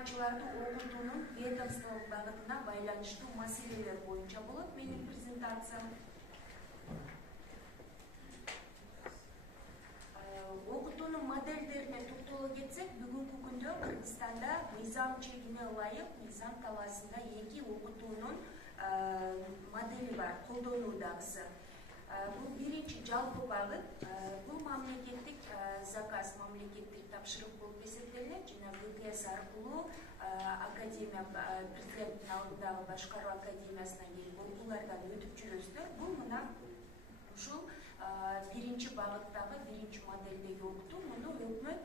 кызматчыларды окутуунун ведомстволук багытына байланыштуу маселелер боюнча болот менин презентациям. Окутуунун моделдерине токтоло кетсек, бүгүнкү күндө Кыргызстанда мыйзам чегине ылайык мыйзам талаасында 2 окутуунун модели бар, колдонуудагысы. Бул биринчи жалпы багыт, бул мамлекеттик заказ, мамлекеттик тапшырык болуп эсептелинет жана ГТС аркылуу академия, президенттин алдындагы башкаруу академиясына келип окуулардан өтүп жүрөсүздөр. Бул мына ушул биринчи багыттагы биринчи модельдеги окутуу. Муну өкмөт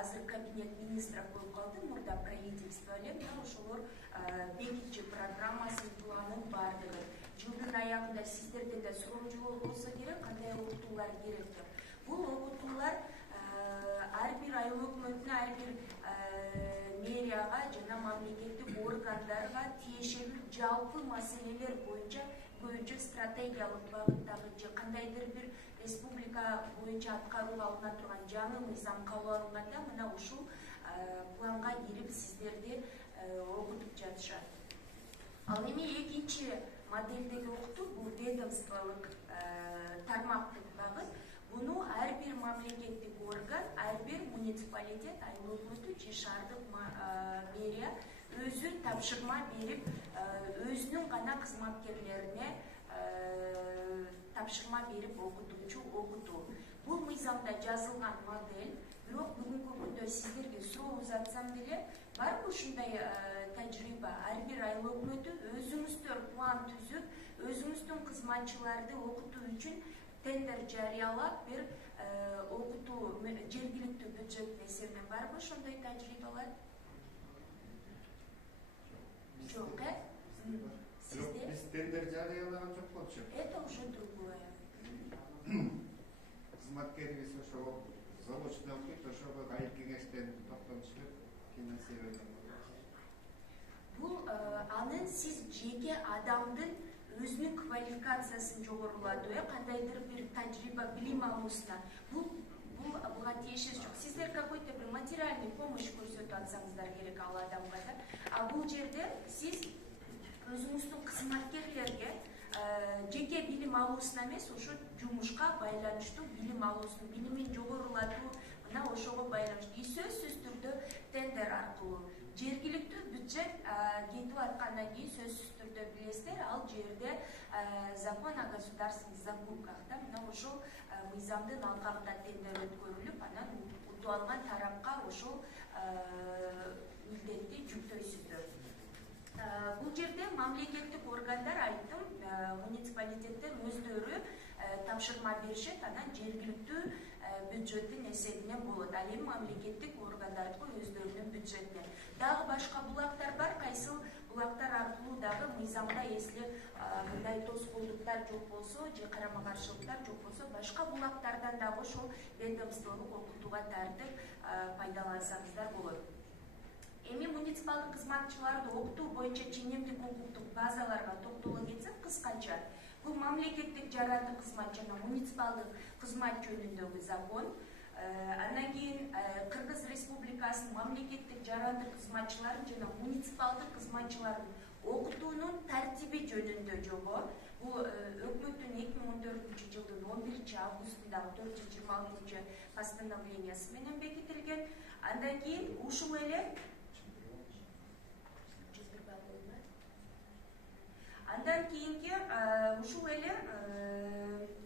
азыр кабинет министров коюп калды, мурда правительство эле мына ошолор бекитчи программасын, планын бардыгы. Жылдын аягында сиздерден да суроо болсо керек, кандай окутуулар керек деп. Бул окутуулар ар бир айыл өкмөтүнө, ар бир мэрияга жана мамлекеттик органдарга тиешелүү жалпы маселелер боюнча стратегиялык багыттагы же кандайдыр бир республика боюнча аткарууга алына турган жаңы мыйзам кабыл алынганда мына ушул планга кирип сиздерди окутуп жатышат. Ал эми экинчи модельдеги окутуу бул ведомстволук тармактык багыт. Буну ар бир мамлекеттик орган, ар бир муниципалитет, айыл өкмөтү же шаардык мэрия өзү тапшырма берип, өзүнүн гана кызматкерлерине тапшырма берип окутуучу окутуу. Бул мыйзамда жазылган модель, бирок бүгүнкү күндө сиздерге суроо узатсам деле, барбы ушундай тажрыйба? Ар бир айыл өкмөтү өзүңүздөр план түзүп, өзүңүздүн кызматчыларды окутуу үчүн тендер жарыялап, бир окутуу жергиликтүү бюджеттин эсебинен барбы ошондой тажрыйбалар? Жок, Сизде? Биз тендер жарыялаган жок болчу. Это уже другое. Кызматкерибиз ошого заочный окуйт, ошого айыл кеңештен токтом түшүп финансирование. Бул анын сиз жеке адамдын өзүнүн квалификациясын жогорулатуу, кандайдыр бир тажрыйба, билим алуусуна. Буга тиешеси жок. Сиздер какой-то бир материальный помощь көрсөтүп атсаңыздар керек ал адамга да. А бул жерде сиз өзүңүздүн кызматкерлерге жеке билим алуусуна эмес, ошо жумушка байланыштуу билим алуусун, билимин жогорулатуу, мына ошого байланыштуу. И сөзсүз түрдө тендер аркылуу жергиликтүү бюджет кетип аткандан кийин сөзсүз түрдө билесиздер, ал жерде закон о государственных закупках да, мына ошол мыйзамдын алкагында тендер өткөрүлүп, анан утуп алган тарапка ошол милдетти жүктөйсүздөр. Бул жерде мамлекеттик органдар, айттым, муниципалитеттер өздөрү тапшырма беришет, анан жергиликтүү бюджеттин эсебинен болот. Ал эми мамлекеттик органдардыкы өздөрүнүн бюджетинен. Дагы башка булактар бар, кайсыл булактар аркылуу дагы мыйзамда эсли мындай тоскоолдуктар жок болсо, же карама каршылыктар жок болсо, башка булактардан дагы ошол ведомстволук окутууга тартып пайдалансаңыздар болот. Эми муниципалдык кызматчыларды окутуу боюнча ченемдик укуктук базаларга токтоло кетсек кыскача, бул мамлекеттик жарандык кызмат жана муниципалдык кызмат жөнүндөгү закон. Андан кийин Кыргыз Республикасынын мамлекеттик жарандык кызматчыларын жана муниципалдык кызматчыларын окутуунун тартиби жөнүндө жобо. Бул өкмөттүн 2014 жылдын 11 августундагы 426 постановлениясы менен бекитилген. Андан кийин ушул эле Андан кийинки ушул эле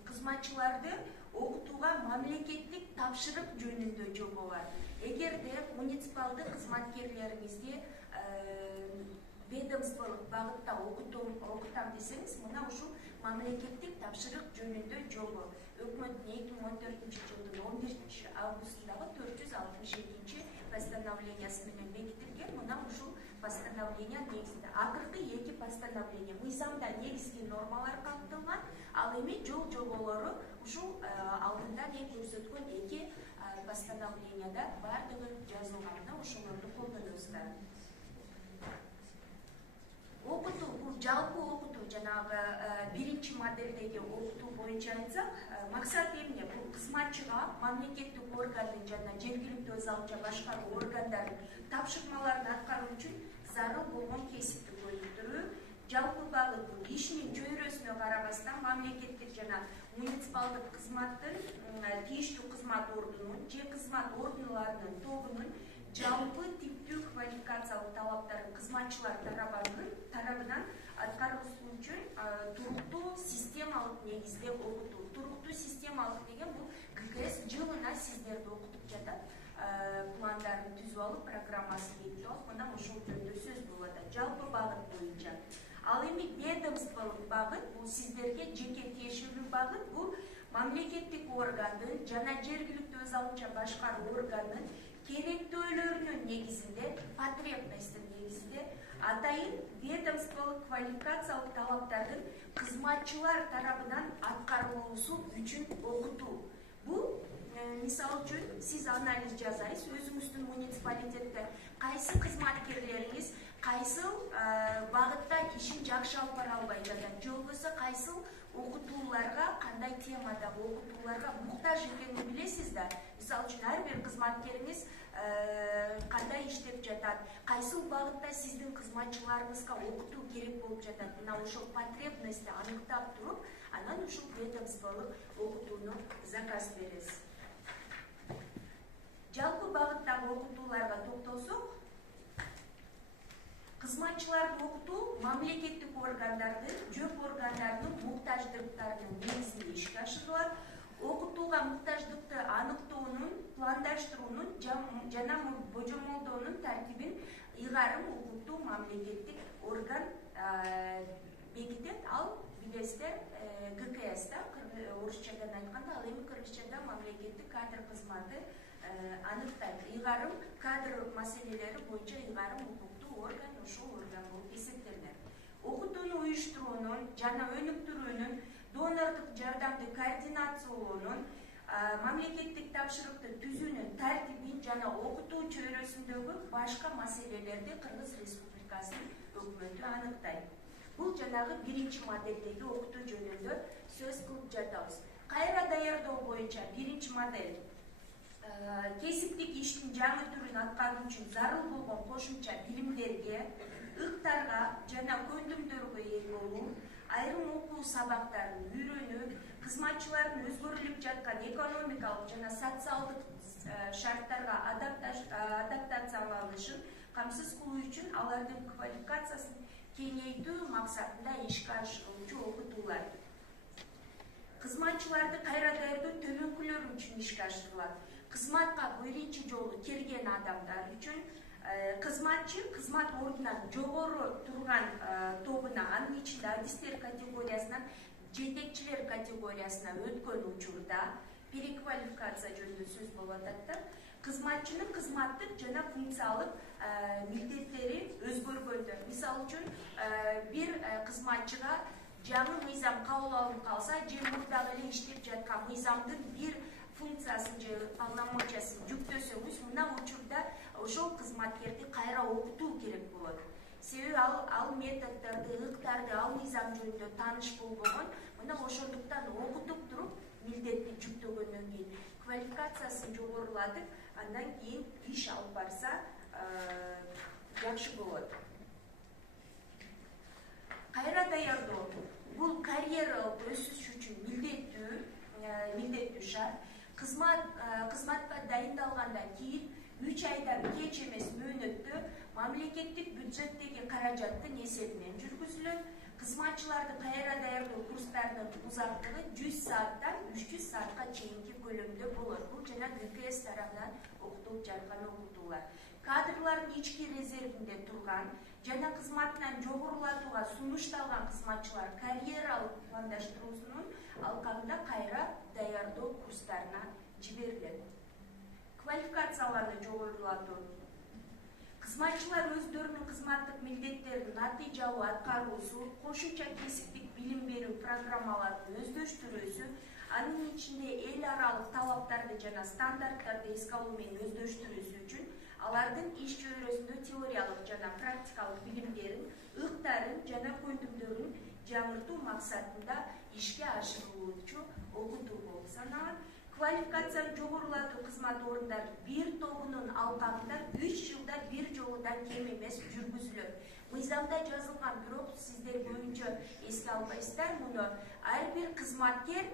кызматчыларды окутууга мамлекеттик тапшырык жөнүндө жобо бар. Эгерде муниципалдык кызматкерлериңизди ведомстволук багытта окутам десеңиз, мына ушул мамлекеттик тапшырык жөнүндө жобо. Өкмөттүн 2014 жылдын 11 августундагы 462 постановлениясы менен бекитилген. Мына ушул постановление негизинде акыркы 2 постановление мыйзамда негизги нормалар камтылган, ал эми жол жоболору ушул алдында мен көрсөткөн 2 постановленияда бардыгы жазылган. Ошолорду колдоносуздар. Окутуу, бул жалпы окутуу, жанагы биринчи модельдеги окутуу боюнча айтсак, максат эмне? Бул кызматчыга мамлекеттик органдын жана жергиликтүү өз алынча башкаруу органдарын тапшырмаларын аткаруу үчүн зарыл болгон кесипти өнүктүрүү. Жалпы багыт бул ишинин чөйрөсүнө карабастан мамлекеттик жана муниципалдык кызматтын тийиштүү кызмат ордунун же кызмат ордуналарынын тобунун жалпы типтүү квалификациялык талаптарын кызматчылар тарабынан аткарылышы үчүн туруктуу системалык негизде окутуу. Туруктуу системалык деген бул ГКС жылына сиздерди окутуп жатат. Пландарын түзүп алып, программасын бекитип алып, мындан ошол жөнүндө сөз болуп атат. Жалпы багыт боюнча. Ал эми ведомстволук багыт, бул сиздерге жеке тиешелүү багыт, бул мамлекеттик органдын жана жергиликтүү өз алынча башкаруу органынын керектөөлөрүнүн негизинде, потребностьтун негизинде атайын ведомстволук квалификациялык талаптардын кызматчылар тарабынан аткарылуусу үчүн окутуу. Бул мисалы үчүн сиз анализ жасайсыз, өзүңүздүн муниципалитетте кайсы кызматкерлериңиз кайсыл багытта ишин жакшы алып бара албай жатат, же болбосо кайсыл окутууларга, кандай темадагы окутууларга муктаж экенин билесиз да. Мисалы үчүн ар бир кызматкериңиз кандай иштеп жатат, кайсыл багытта сиздин кызматчыларыңызга окутуу керек болуп жатат. Мына ошол потребностьти аныктап туруп, анан ушул ведомстволук окутууну заказ бересиз. Жалпы багыттагы окутууларга токтолсок, кызматчыларды окутуу мамлекеттик органдардын, ЖÖК органдарынын муктаждыктарынын негизинде ишке ашырылат. Окутууга муктаждыкты аныктоонун, пландаштыруунун жана божомолдоонун тартибин ыйгарым укуктуу мамлекеттик орган бекитет. Ал билесиздер ГКС да, орусчадан айтканда, ал эми кыргызчада мамлекеттик кадр кызматы аныктайт. Ыйгарым кадр маселелери боюнча ыйгарым укуктуу орган ошол орган болуп эсептелинет. Окутууну уюштуруунун жана өнүктүрүүнүн, донорлук жардамды координациялоонун, мамлекеттик тапшырыкты түзүүнүн тартибин жана окутуу чөйрөсүндөгү башка маселелерди Кыргыз Республикасынын өкмөтү аныктайт. Бул жанагы биринчи модельдеги окутуу жөнүндө сөз кылып жатабыз. Кайра даярдоо боюнча биринчи модель кесиптик иштин жаңы түрүн аткаруу үчүн зарыл болгон кошумча билимдерге, ыктарга жана көндүмдөргө ээ болуу, айрым окуу сабактарын үйрөнүү, кызматчылардын өзгөрүлүп жаткан экономикалык жана социалдык шарттарга адаптацияланышын камсыз кылуу үчүн алардын квалификациясын кеңейтүү максатында ишке ашырылуучу окутуулар. Кызматчыларды кайра даярдоо төмөнкүлөр үчүн ишке ашырылат. Кызматка биринчи жолу келген адамдар үчүн кызматчы кызмат ордунан жогору турган тобуна, анын ичинде адистер категориясынан жетекчилер категориясына өткөн учурда переквалификация жөнүндө сөз болуп атат да. Кызматчынын кызматтык жана функциялык милдеттери өзгөргөндө. Мисалы үчүн бир кызматчыга жаңы мыйзам кабыл алынып калса, же мурдагы эле иштеп жаткан мыйзамдын бир функциясын же полномочиясын жүктөсөңүз, мына учурда ошол кызматкерди кайра окутуу керек болот. Себеби ал методдорду, ыктарды, ал мыйзам жөнүндө тааныш болбогон. Мына ошондуктан окутуп туруп, милдетти жүктөгөндөн кийин квалификациясын жогорулатып, андан кийин иш алып барса жакшы болот. Кайра даярдоо бул карьералык өсүш үчүн милдеттүү шарт. Кызматка дайындалгандан кийин 3 айдан кеч эмес мөөнөттө мамлекеттик бюджеттеги каражаттын эсебинен жүргүзүлөт. Кызматчыларды кайра даярдоо курстарынын узактыгы 100 сааттан 300 саатка чейинки көлөмдө болот. Бул жана ГКС тарабынан окутулуп жаткан окутуулар. Кадрлардын ички резервинде турган жана кызматынан жогорулатууга сунушталган кызматчылар карьералык пландаштыруусунун алкагында кайра даярдоо курстарына жиберилет. Квалификацияларды жогорулатуу. Кызматчылар өздөрүнүн кызматтык милдеттерин натыйжалуу аткаруусу, кошумча кесиптик билим берүү программаларын өздөштүрүүсү, анын ичинде эл аралык талаптарды жана стандарттарды эске алуу менен өздөштүрүүсү үчүн алардын иш чөйрөсүндө теориялык жана практикалык билимдерин, ыктарын жана көндүмдөрүн жаңыртуу максатында ишке ашырылуучу окутуу болуп саналат. квалификацияны жогорулатуу кызмат орундары бир тобунун алкагында 3 жылда бир жолудан кем эмес жүргүзүлөт. Мыйзамда жазылган, бирок сиздер көбүнчө эске албайсыздар муну. Ар бир кызматкер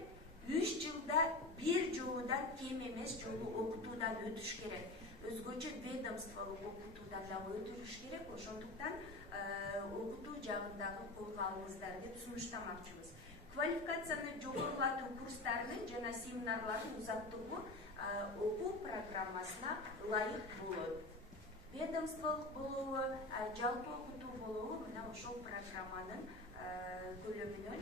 3 жылда бир жолудан кем эмес жолу окутуудан өтүш керек. Өзгөчө ведомстволук окутуудан дагы өтүш керек. Ошондуктан окутуу жагындагы колго алыңыздар деп сунуштамакчыбыз. Квалификацияны жогорулатуу курстарынын жана семинарлардын узактыгы окуу программасына ылайык болот. Ведомстволук болобу, жалпы окутуу болобу, мына ошол программанын көлөмүнө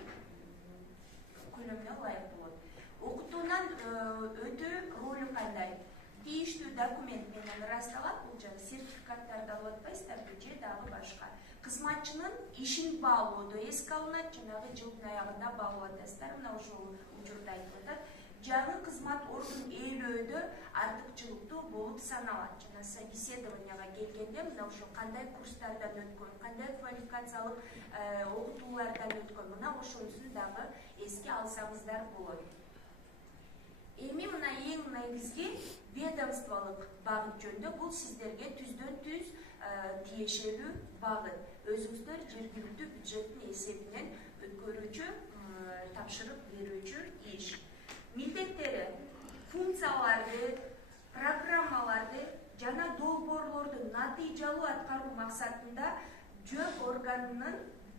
ылайык болот. Окутуунан өтүү ролу кандай? Тийиштүү документ менен ырасталат, бул жана сертификаттарды алып атпайсыздарбы же дагы башка. Кызматчынын ишин баалоодо эске алынат, жанагы жылдын аягында баалап атасыздар, мына ошол учурда айтып атат. Жаңы кызмат ордун ээлөөдө артыкчылыктуу болуп саналат. Жана собеседованияга келгенде мына ошо кандай курстардан өткөн, кандай квалификациялык окутуулардан өткөн, мына ошонусун дагы эске алсаңыздар болот. Эми мына эң негизги ведомстволук багыт жөнүндө бул сиздерге түздөн түз тиешелүү багыт. Өзүңүздөр жергиликтүү бюджеттин эсебинен өткөрүүчү, тапшырып берүүчү иш. Милдеттери функцияларды, программаларды жана долбоорлорду натыйжалуу аткаруу максатында ЖÖК органынын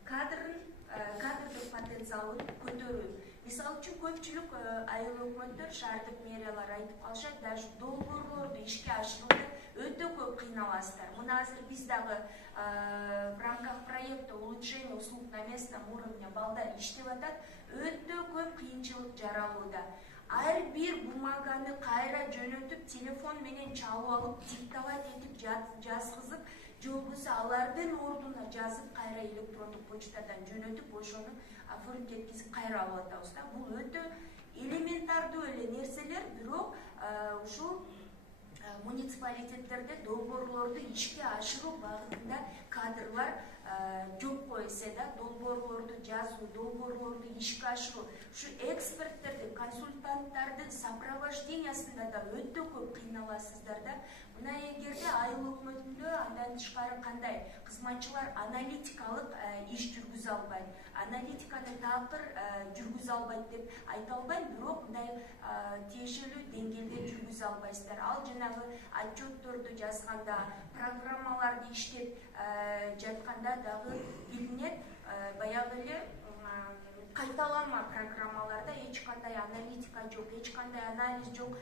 кадрдык потенциалын көтөрүү. Мисалы үчүн көпчүлүк айыл өкмөттөр, шаардык мэриялар айтып калышат, даже долбоорлорду ишке ашырууда өтө көп кыйналасыздар. Мына азыр биз дагы в рамках проекта улучшения услуг на местном уровне балдар иштеп атат, өтө көп кыйынчылык жаралууда. Ар бир бумаганы кайра жөнөтүп, телефон менен чалып алып, диктовать этип жазгызып, же болбосо алардын ордуна жазып, кайра электрондук почтадан жөнөтүп, ошону оформить эткизип кайра алып атабыз да. Бул өтө элементардуу эле нерселер, бирок ушул муниципалитеттерде долбоорлорду ишке ашыруу багытында кадрлар жок эсе да, долбоорлорду жазуу, долбоорлорду ишке ашыруу, ушу эксперттердин, консультанттардын сопровождениясында да өтө көп кыйналасыздар да. Мына эгерде айыл өкмөтүндө андан тышкары кандай кызматчылар аналитикалык иш жүргүзө албайт, аналитиканы такыр жүргүзө албайт деп айта албайм, бирок мындай тиешелүү деңгээлде жүргүзө албайсыздар. Ал жанагы отчетторду жазганда, программаларды иштеп жатканда дагы билинет, баягы эле кайталанма программаларда эч кандай аналитика жок, эч кандай анализ жок,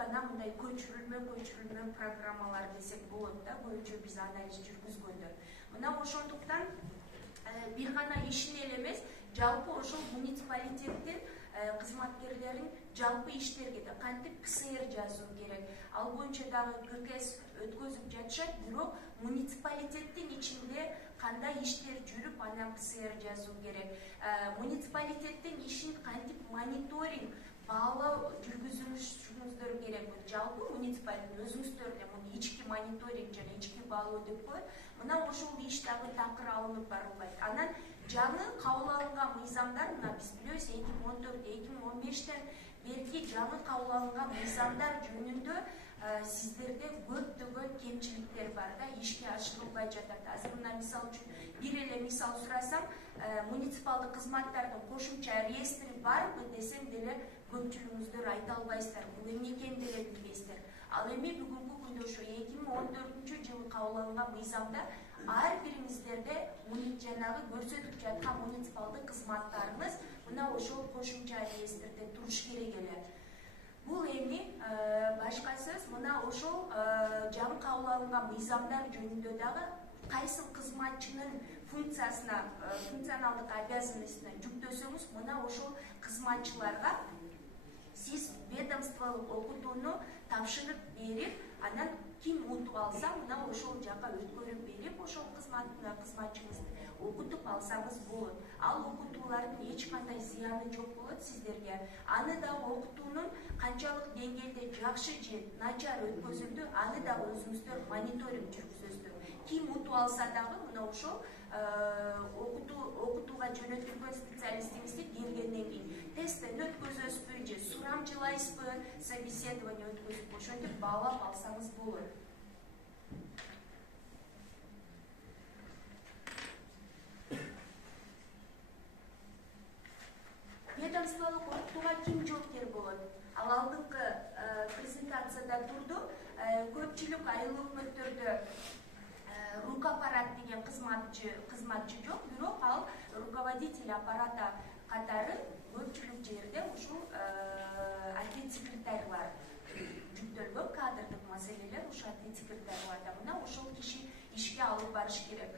ана мындай көчүрүлмө программалар десек болот да, көбүнчө биз анализ жүргүзгөндө. Мына ошондуктан бир гана ишин эле эмес, жалпы ошол муниципалитеттин кызматкерлерин жалпы иштерге да кантип КСР жазуу керек. Ал боюнча дагы ККС өткөзүп жатышат, бирок муниципалитеттин ичинде кандай иштер жүрүп, анан КСР жазуу керек. Муниципалитеттин ишин кантип мониторинг, баалоо жүргүзүшүңүздөр керек. Жалпы муниципалитет өзүңүздөр да муну ички мониторинг жана ички баалоо деп коет. Мына ошол иш дагы такыр алынып барылбайт. Анан жаңы кабыл алынган мыйзамдар, мына биз билебиз 2014-2015тен берки жаңы кабыл алынган мыйзамдар жөнүндө сиздерде көптөгөн кемчиликтер бар да, ишке ашырылбай жатат. Азыр мына мисал үчүн бир эле мисал сурасам, муниципалдык кызматтардын кошумча реестри барбы десем деле көпчүлүгүңүздөр айта албайсыздар, бул эмне экенин деле билбейсиздер. Ал эми бүгүнкү күндө ошо 2014-жылы кабыл алынган мыйзамда ар бириңиздерде жанагы көрсөтүп жаткан муниципалдык кызматтарыңыз мына ошол кошумча реестрде туруш керек эле. Бул эми башкасы мына ошол жаңы кабыл алынган мыйзамдар жөнүндө дагы кайсыл кызматчынын функционалдык обязанностуна жүктөсөңүз, мына ошол кызматчыларга сиз ведомстволук окутууну тапшырып берип, анан ким утуп алса, мына ошол жака өткөрүп берип, ошол кызматчыңызды окутуп алсаңыз болот. Ал окутуулардын эч кандай зыяны жок болот сиздерге. Аны дагы окутуунун канчалык деңгээлде жакшы же начар өткөзүлдү, аны дагы өзүңүздөр мониторинг жүргүзөсүздөр. Ким утуп алса дагы мына ошол окутууга жөнөтүлгөн специалистиңизди келгенден кийин тесттен өткөзөсүзбү же сурамжылайсызбы, собеседование өткөзүп ошентип баалап алсаңыз болот. Ведомстволук окутууга ким жоопкер болот? Ал алдыңкы презентацияда турду. Көпчүлүк айыл өкмөттөрдө рукаппарат деген кызматчы жок, бирок ал руководитель аппарата катары көпчүлүк жерде ушул отдел секретарьлар жүктөлгөн кадрдык маселелер ушул отдел секретарьларда. Мына ошол киши ишке алып барыш керек.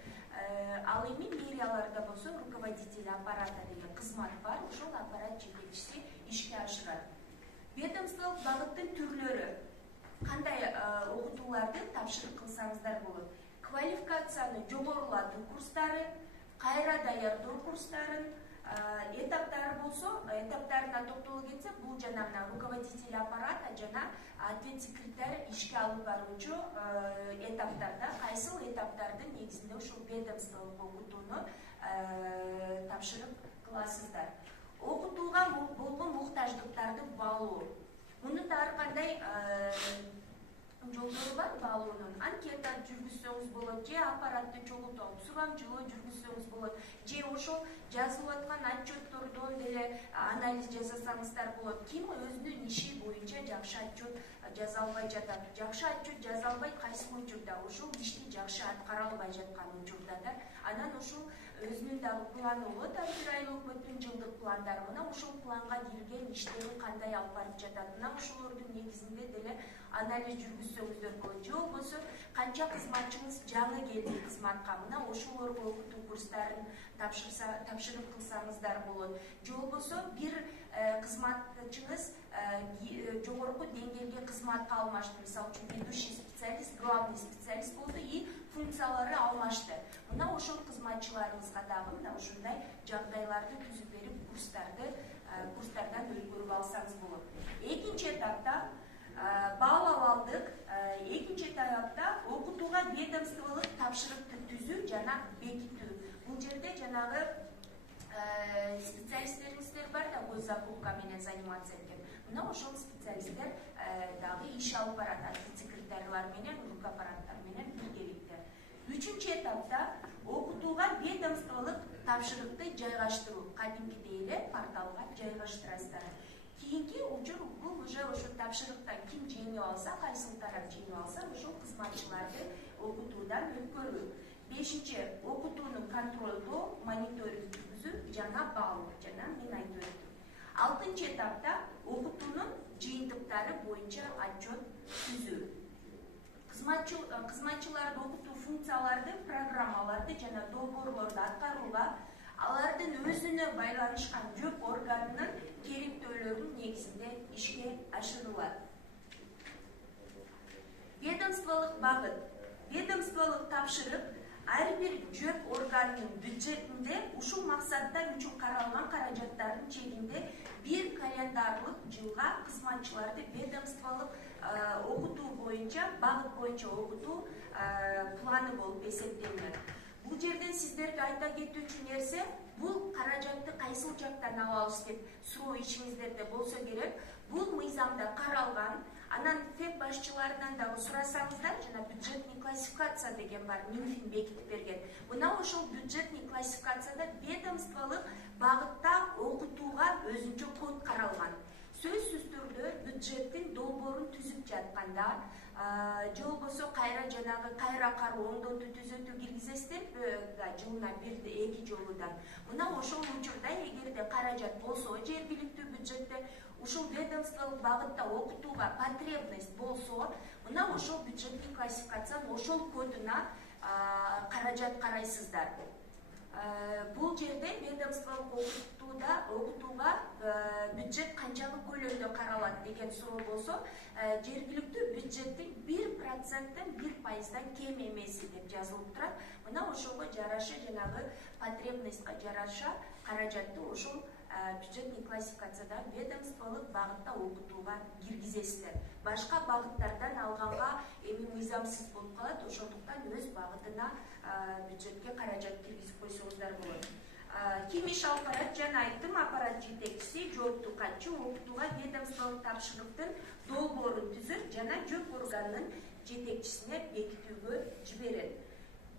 Ал эми мэрияларда болсо руководитель аппарата деген кызмат бар, ошол аппарат жетекчиси ишке ашырат. Ведомстволук багыттын түрлөрү. Кандай окутууларды тапшырык кылсаңыздар болот? Квалификацияны жогорулатуу курстары, кайра даярдоо курстарын, этаптары болсо, этаптарына токтоло кетсек, бул жана руководитель аппарата жана отдел секретарь ишке алып баруучу этаптарда, кайсыл этаптардын негизинде ушул ведомстволук окутууну тапшырык кыласыздар. Окутууга болгон муктаждыктарды баалоо. Мунун да ар кандай жолдору бар баалоонун. Анкета жүргүзсөңүз болот, же аппаратты чогултуп алып сурамжылоо жүргүзсөңүз болот, же ошол жазылып аткан отчеттордон деле анализ жасасаңыздар болот. Ким өзүнүн иши боюнча жакшы отчет жаза албай жатат, жакшы отчет жаза албай кайсы учурда ошол ишти жакшы аткара албай жаткан учурда да анан ошол өзүнүн дагы планы болот. Ар бир айыл өкмөттүн жылдык пландары. Мына ошол планга кирген иштерин кандай алып барып жатат. Мына ошолордун негизинде деле анализ жүргүзсөңүздөр болот. Же болбосо канча кызматчыңыз жаңы келди кызматка. Мына ошолорго окутуу курстарын тапшырык кылсаңыздар болот. Же болбосо бир кызматчыңыз жогорку деңгээлге кызматка алмашты. Мисалы үчүн ведущий специалист, главный специалист болду и функциялары алмашты. Мына ошол кызматчыларыңызга дагы мына ушундай жагдайларды түзүп берип курстардан өткөрүп алсаңыз болот. Экинчи этапта баалап алдык. Экинчи этапта окутууга ведомстволук тапшырыкты түзүү жана бекитүү. Бул жерде жанагы специалисттериңиздер бар да, госзакупка менен заниматься эткен. Мына ошол специалисттер дагы иш алып барат, секретарьлар менен, рукаппараттар менен биргеликте. Үчүнчү этапта окутууга ведомстволук тапшырыкты жайгаштыруу. Кадимкидей эле порталга жайгаштырасыздар. Кийинки учур бул уже ошо тапшырыктан ким жеңип алса, кайсыл тарап жеңип алса, ошол кызматчыларды окутуудан өткөрүү. Бешинчи окутууну контролдоо, мониторинг жүргүзүү жана баалоо жана мен айтып өттүм. Алтынчы этапта окутуунун жыйынтыктары боюнча отчет түзүү. Кызматчыларды окутуу функцияларды, программаларды жана долбоорлорду аткарууга алардын өзүнө байланышкан жөп органынын керектөөлөрүнүн негизинде ишке ашырылат. Ведомстволук багыт. Ведомстволук тапшырык ар бир жөп органынын бюджетинде ушул максаттар үчүн каралган каражаттардын чегинде бир календарлык жылга кызматчыларды ведомстволук окутуу боюнча, багыт боюнча окутуу планы болуп эсептелинет. Бул жерден сиздерге айта кетүүчү нерсе, бул каражатты кайсыл жактан алабыз деп суроо ичиңиздерде болсо керек. Бул мыйзамда каралган. Анан ФЭП башчыларынан дагы сурасаңыздар, жана бюджетный классификация деген бар, Минфин бекитип берген. Мына ошол бюджетный классификацияда ведомстволук багытта окутууга өзүнчө код каралган. Сөзсүз түрдө бюджеттин долбоорун түзүп жатканда, же болбосо кайра кароо оңдотуу түзөтүү киргизесиздерби жылына эки жолудан. Мына ошол учурда эгерде каражат болсо, жергиликтүү бюджетте ушул ведомстволук багытта окутууга потребность болсо, мына ошол бюджетный классификациянын ошол кодуна каражат карайсыздар. Бул жерде ведомстволук окутууга бюджет канчалык көлөмдө каралат деген суроо болсо, жергиликтүү бюджеттин 1%-тен 1%дан кем эмеси деп жазылып турат. Мына ошого жараша жанагы потребностька жараша каражатты ошол бюджетный классификацияда ведомстволук багытта окутууга киргизесиздер. Башка багыттардан алганга эми мыйзамсыз болуп калат, ошондуктан өз багытына бюджетке каражат киргизип койсоңуздар болот. Ким иш алып барат? Жана айттым, аппарат жетекчиси жооптуу катчы окутууга ведомстволук тапшырыктын долбоорун түзөт жана ЖÖК органынын жетекчисине бекитүүгө жиберет.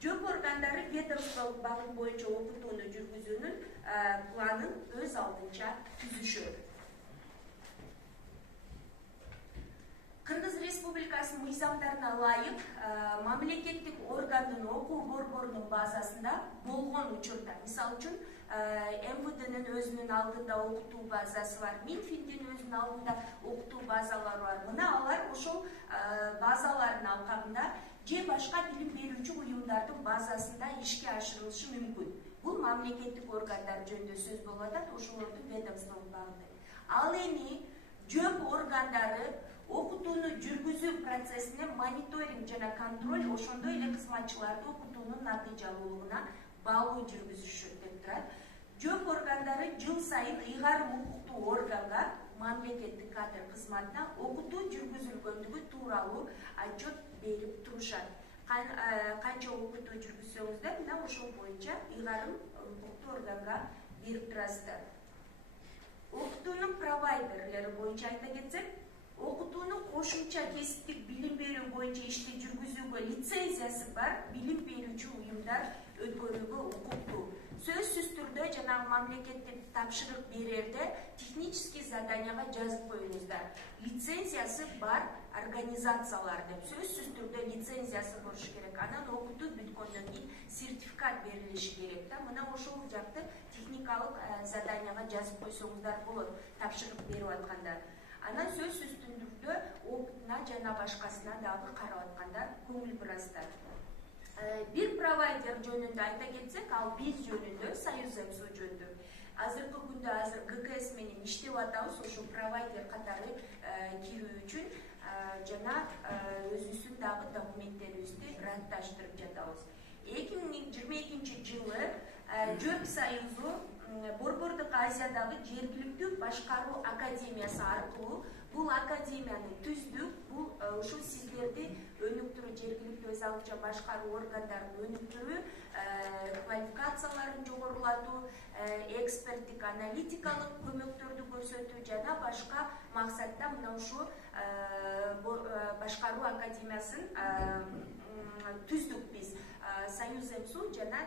ЖÖК органдары ведомстволук багыт боюнча окутууну жүргүзүүнүн планын өз алдынча түзүшөт. Кыргыз Республикасынын мыйзамдарына ылайык мамлекеттик органдын окуу борборунун базасында болгон учурда, мисалы үчүн МВДнын өзүнүн алдында окутуу базасы бар, Минфиндин өзүнүн алдында окутуу базалары бар. Мына алар ошол базалардын алкагында же башка билим берүүчү уюмдардын базасында ишке ашырылышы мүмкүн. Бул мамлекеттик органдар жөнүндө сөз болуп атат, ошолордун ведомстволук багыты. Ал эми ЖÖК органдары окутууну жүргүзүү процессине мониторинг жана контроль, ошондой эле кызматчыларды окутуунун натыйжалуулугуна баалуу жүргүзүшөт деп турат. ЖÖК органдары жыл сайын ыйгарым укуктуу органга, мамлекеттик кадр кызматына окутуу жүргүзүлгөндүгү тууралуу отчет берип турушат. Канча окутуу жүргүзсөңүздөр, мына ошол боюнча ыйгарым укуктуу органга берип турасыздар. Окутуунун провайдерлери боюнча айта кетсек, окутууну кошумча кесиптик билим берүү боюнча ишти жүргүзүүгө лицензиясы бар билим берүүчү уюмдар өткөрүүгө укуктуу. Сөзсүз түрдө жанагы мамлекеттик тапшырык берерде технический заданияга жазып коюңуздар. Лицензиясы бар организациялар деп сөзсүз түрдө лицензиясы болуш керек. Анан окутуу бүткөндөн кийин сертификат берилиши керек да. Мына ошол жакты техникалык заданияга жазып койсоңуздар болот, тапшырык берип атканда. Анан сөзсүз түрдө опытына жана башкасына дагы карап аткандар көңүл бурасыздар. Бир провайдер жөнүндө айта кетсек, ал биз жөнүндө, Союз МСУ жөнүндө. Азыркы күндө ГКС менен иштеп атабыз, ошо провайдер катары кирүү үчүн жана өзүбүздүн дагы документтерибизди ратташтырып жатабыз. 2022 жылы ЖÖК Союзу Борбордук Азиядагы жергиликтүү башкаруу академиясы аркылуу бул академияны түздүк, бул ушул сиздерди өнүктүрүү, жергиликтүү өз алдынча башкаруу органдарын өнүктүрүү, квалификацияларын жогорулатуу, эксперттик аналитикалык көмөктөрдү көрсөтүү жана башка максатта мына ушу башкаруу академиясын түздүк биз. Союз МСУ жана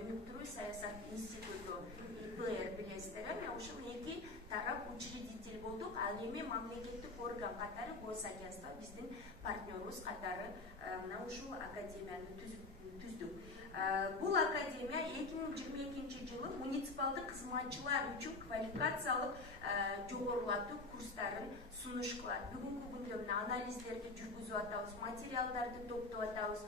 өнүктүрүү саясат институту ИПР билесиздер, ошол эки тарап учредитель болдук. Ал эми мамлекеттик орган катары Госагентство биздин партнерубуз катары мына ушул академияны түздүк. Бул академия 2022 жылы муниципалдык кызматчылар үчүн квалификациялык жогорулатуу курстарын сунуш кылат. Бүгүнкү күндө мына анализдерди жүргүзүп атабыз, материалдарды топтоп атабыз,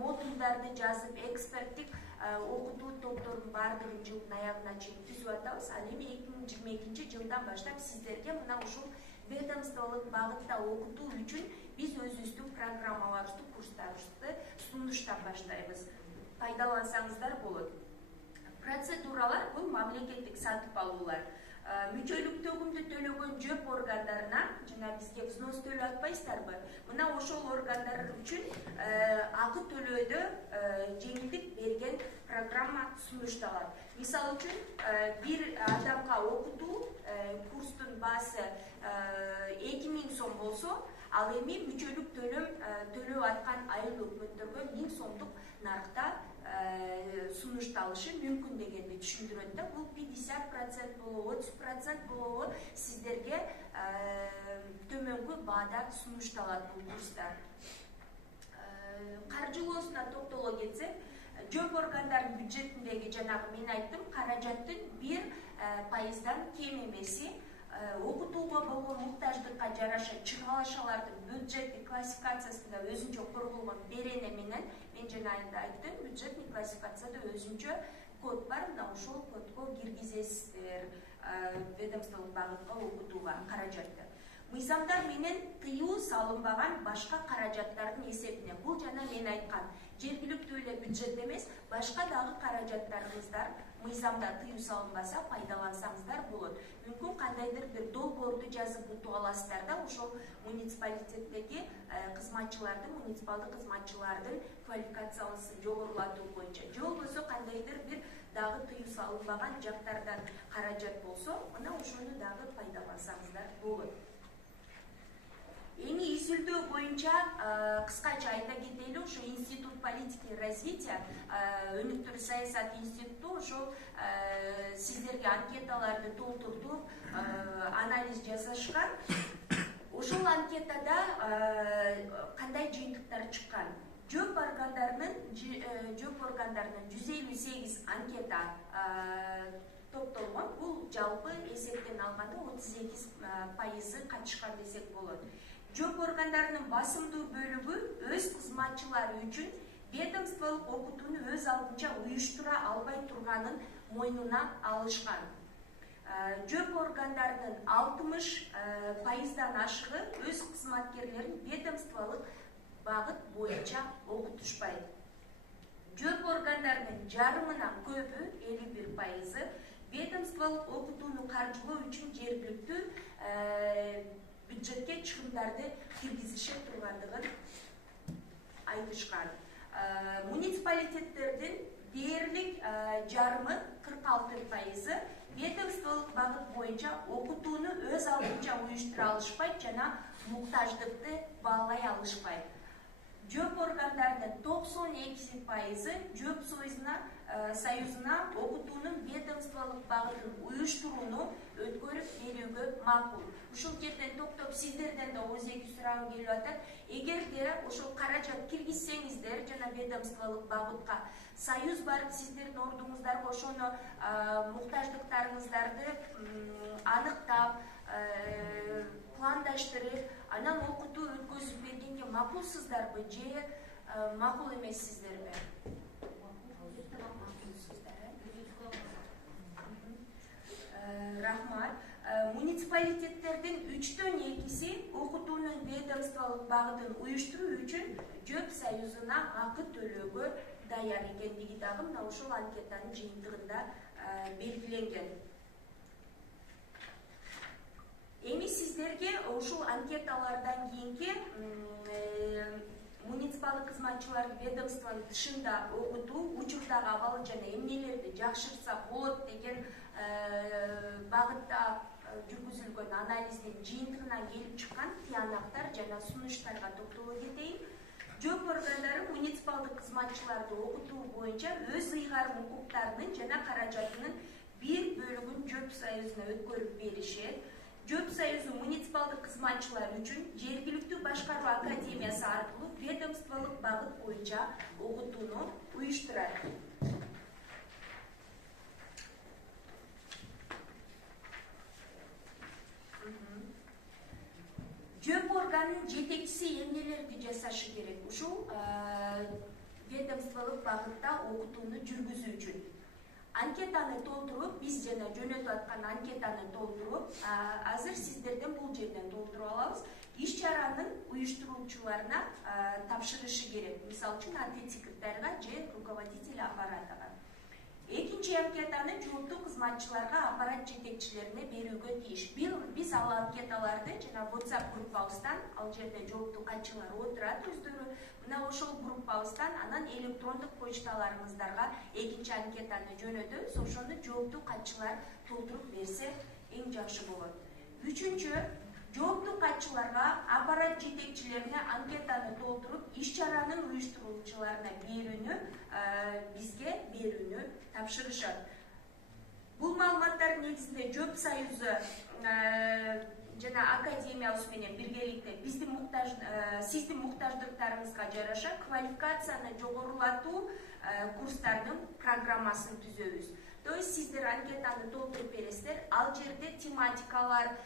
модулдарды жазып, эксперттик окутуу топторун баардыгын жылдын аягына чейин түзүп атабыз. Ал эми 2022 жылдан баштап сиздерге мына ушул ведомстволук багытта окутуу үчүн биз өзүбүздүн программаларыбызды, курстарыбызды сунуштап баштайбыз. Пайдалансаңыздар болот. Процедуралар бул мамлекеттик сатып алуулар. Мүчөлүк төгүмдү төлөгөн ЖÖК органдарына жана бизге взнос төлөп атпайсыздарбы? Мына ошол органдар үчүн акы төлөөдө жеңилдик берген программа сунушталат. Мисалы үчүн бир адамга окутуу курстун баасы 2000 сом болсо, ал эми мүчөлүк төлөп аткан айылдык өкмөттөргө 1000 сомдук наркта сунушталышы мүмкүн дегенди түшүндүрөт да. Бул 50% болобу, 30% болобу сиздерге төмөнгү баада сунушталат бул курстар. Каржылоосуна токтоло кетсек, ЖÖК органдардын бюджетиндеги жанагы мен айттым, каражаттын 1%дан кем эмеси окутууга болгон муктаждыкка жараша чыгаралашалардын бюджеттик классификациясында өзүнчө корголгон берене менен мен жана айттым, бюджеттик классификацияда өзүнчө код бар, мына ошол кодго киргизесиздер ведомстволук багытка окутууга каражатты. Мыйзамдар менен тыюу салынбаган башка каражаттардын эсебине. Бул жана мен айткан жергиликтүү эле бюджет эмес, башка дагы каражаттарыңыздар мыйзамда тыюу салынбаса пайдалансаңыздар болот. Мүмкүн кандайдыр бир долбоорду жазып утуп аласыздар да, ошол муниципалитеттеги кызматчылардын, муниципалдык кызматчылардын квалификациясын жогорулатуу боюнча. Же болбосо кандайдыр бир дагы тыюу салынбаган жактардан каражат болсо, мына ошону дагы пайдалансаңыздар болот. Эми изилдөө боюнча кыскача айта кетели, ошо Институт политики и развития, өнүктүрүү саясат институту ошол сиздерге анкеталарды толтуртуп, анализ жасашкан. Ошол анкетада кандай жыйынтыктар чыккан? Жөп органдарынын 158 анкета топтолгон. Бул жалпы эсептен алганда 38% катышкан десек болот. Жөп органдарынын басымдуу бөлүгү өз кызматчылары үчүн ведомстволук окутууну өз алдынча уюштура албай турганын мойнуна алышкан. Жөп органдарынын 60%дан ашыгы өз кызматкерлерин ведомстволук багыт боюнча окутушпайт. Жөп органдарынын жарымынан көбү 51% ведомстволук окутууну каржылоо үчүн жергиликтүү бюджетке чыгымдарды киргизише тургандыгын айтышкан. Муниципалитеттердин дээрлик жарымы 46% ведомстволук багыт боюнча окутууну өз алдынча уюштура алышпайт жана муктаждыкты баалай алышпайт. Жөп органдарынын 92% жөп союзуна окутуунун ведомстволук багытын уюштурууну өткөрүп берүүгө макул. Ушул жерден токтоп сиздерден да өзеки сурагым келип атат. Эгерде ошол каражат киргизсеңиздер жана ведомстволук багытка союз барып сиздердин ордуңуздарга ошону муктаждыктарыңыздарды аныктап, пландаштырып, анан окутуу өткөзүп бергенге макулсуздарбы же макул эмессиздерби? Рахмат. Муниципалитеттердин 2/3 окутуунун ведомстволук багытын уюштуруу үчүн жөп союзуна акы төлөөгө даяр экендиги дагы мына ошол анкетанын жыйынтыгында белгиленген. Эми сиздерге ушул анкеталардан кийинки муниципалдык кызматчыларды ведомствонун тышында окутуу, учурдагы абалы жана эмнелерди жакшыртса болот деген багытта жүргүзүлгөн анализдин жыйынтыгынан келип чыккан тыянактар жана сунуштарга токтоло кетейин. Жөп органдары муниципалдык кызматчыларды окутуу боюнча өз ыйгарым укуктарынын жана каражатынын бир бөлүгүн жөп союзуна өткөрүп беришет. Жөп союзу муниципалдык кызматчылар үчүн жергиликтүү башкаруу академиясы аркылуу ведомстволук багыт боюнча окутууну уюштурат. Жөп органынын жетекчиси эмнелерди жасашы керек? Ушул ведомстволук багытта окутууну жүргүзүү үчүн анкетаны толтуруп, биз жана жөнөтүп аткан анкетаны толтуруп, азыр сиздерден бул жерден толтуруп алабыз. Иш чаранын уюштуруучуларына тапшырышы керек. Мисалы үчүн отдел секретарга же руководитель аппаратыга. Экинчи анкетаны жооптуу кызматчыларга аппарат жетекчилерине берүүгө тийиш. Биз ал анкеталарды жана WhatsApp группабыздан, ал жерде жооптуу катчылар отурат өздөрү. Мына ошол группабыздан анан электрондук почталарыңыздарга экинчи анкетаны жөнөтөбүз. Ошону жооптуу катчылар толтуруп берсе эң жакшы болот. Үчүнчү, жооптуу катчыларга аппарат жетекчилерине анкетаны толтуруп, иш чаранын уюштуруучуларына берүүнү, бизге берүүнү тапшырышат. Бул маалыматтар негизинде Жөп союзу жана академиябыз менен биргеликте сиздин муктаждыктарыңызга жараша квалификацияны жогорулатуу курстарынын программасын түзөбүз. То есть сиздер анкетаны толтуруп бересиздер. Ал жерде тематикалар,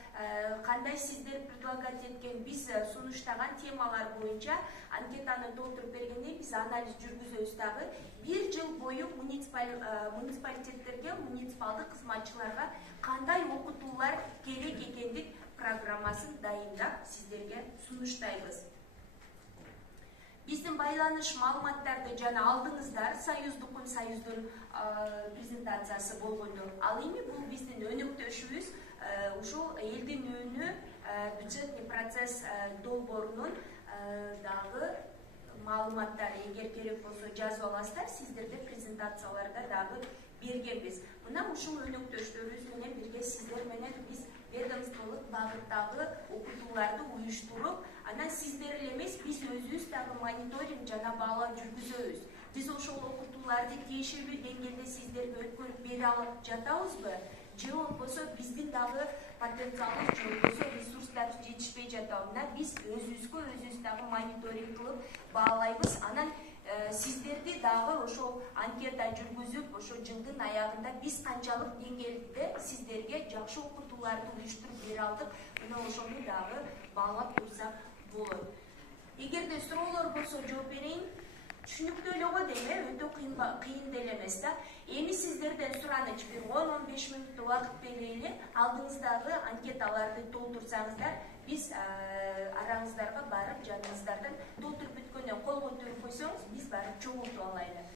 кандай сиздер предлагать эткен, биз сунуштаган темалар боюнча анкетаны толтуруп бергенде биз анализ жүргүзөбүз дагы. 1 жыл бою муниципалитеттерге, муниципалдык кызматчыларга кандай окутуулар керек экендик программасын дайындап сиздерге сунуштайбыз. Биздин байланыш маалыматтарды жана алдыңыздар союздун презентациясы болгондо. Ал эми бул биздин өнөктөшүбүз, ушул элдин үнү бюджетный процесс долбоорунун дагы маалыматтары, эгер керек болсо жазып аласыздар, сиздерде презентацияларда дагы бергенбиз. Мына ушул өнөктөштөрүбүз менен бирге сиздер менен биз ведомстволук багыттагы окутууларды уюштуруп, анан сиздер эле эмес, биз өзүбүз дагы мониторинг жана баалоо жүргүзөбүз. Биз ошол окутууларды тиешелүү деңгээлде сиздерге өткөрүп бере алып жатабызбы? Же болбосо биздин дагы потенциалыбыз, же болбосо ресурстарыбыз жетишпей жатабы? Мына биз өзүбүз дагы мониторинг кылып баалайбыз. Анан сиздерди дагы ошол анкета жүргүзүп, ошо жылдын аягында биз канчалык деңгээлде сиздерге жакшы окутууларды уюштуруп бере алдык, мына ошону дагы баалап турсак болот. Эгерде суроолор болсо жооп берейин. Түшүнүктүү эле го дейм, өтө кыйын деле эмес да. Эми сиздерден сураныч бир 10-15 мүнөттүк убакыт берели, алдыңыздагы анкеталарды толтурсаңыздар, биз араңыздарга барып, жаныңыздардан толтуруп бүткөндөн кол көтөрүп койсоңуз, биз барып чогултуп алайлы.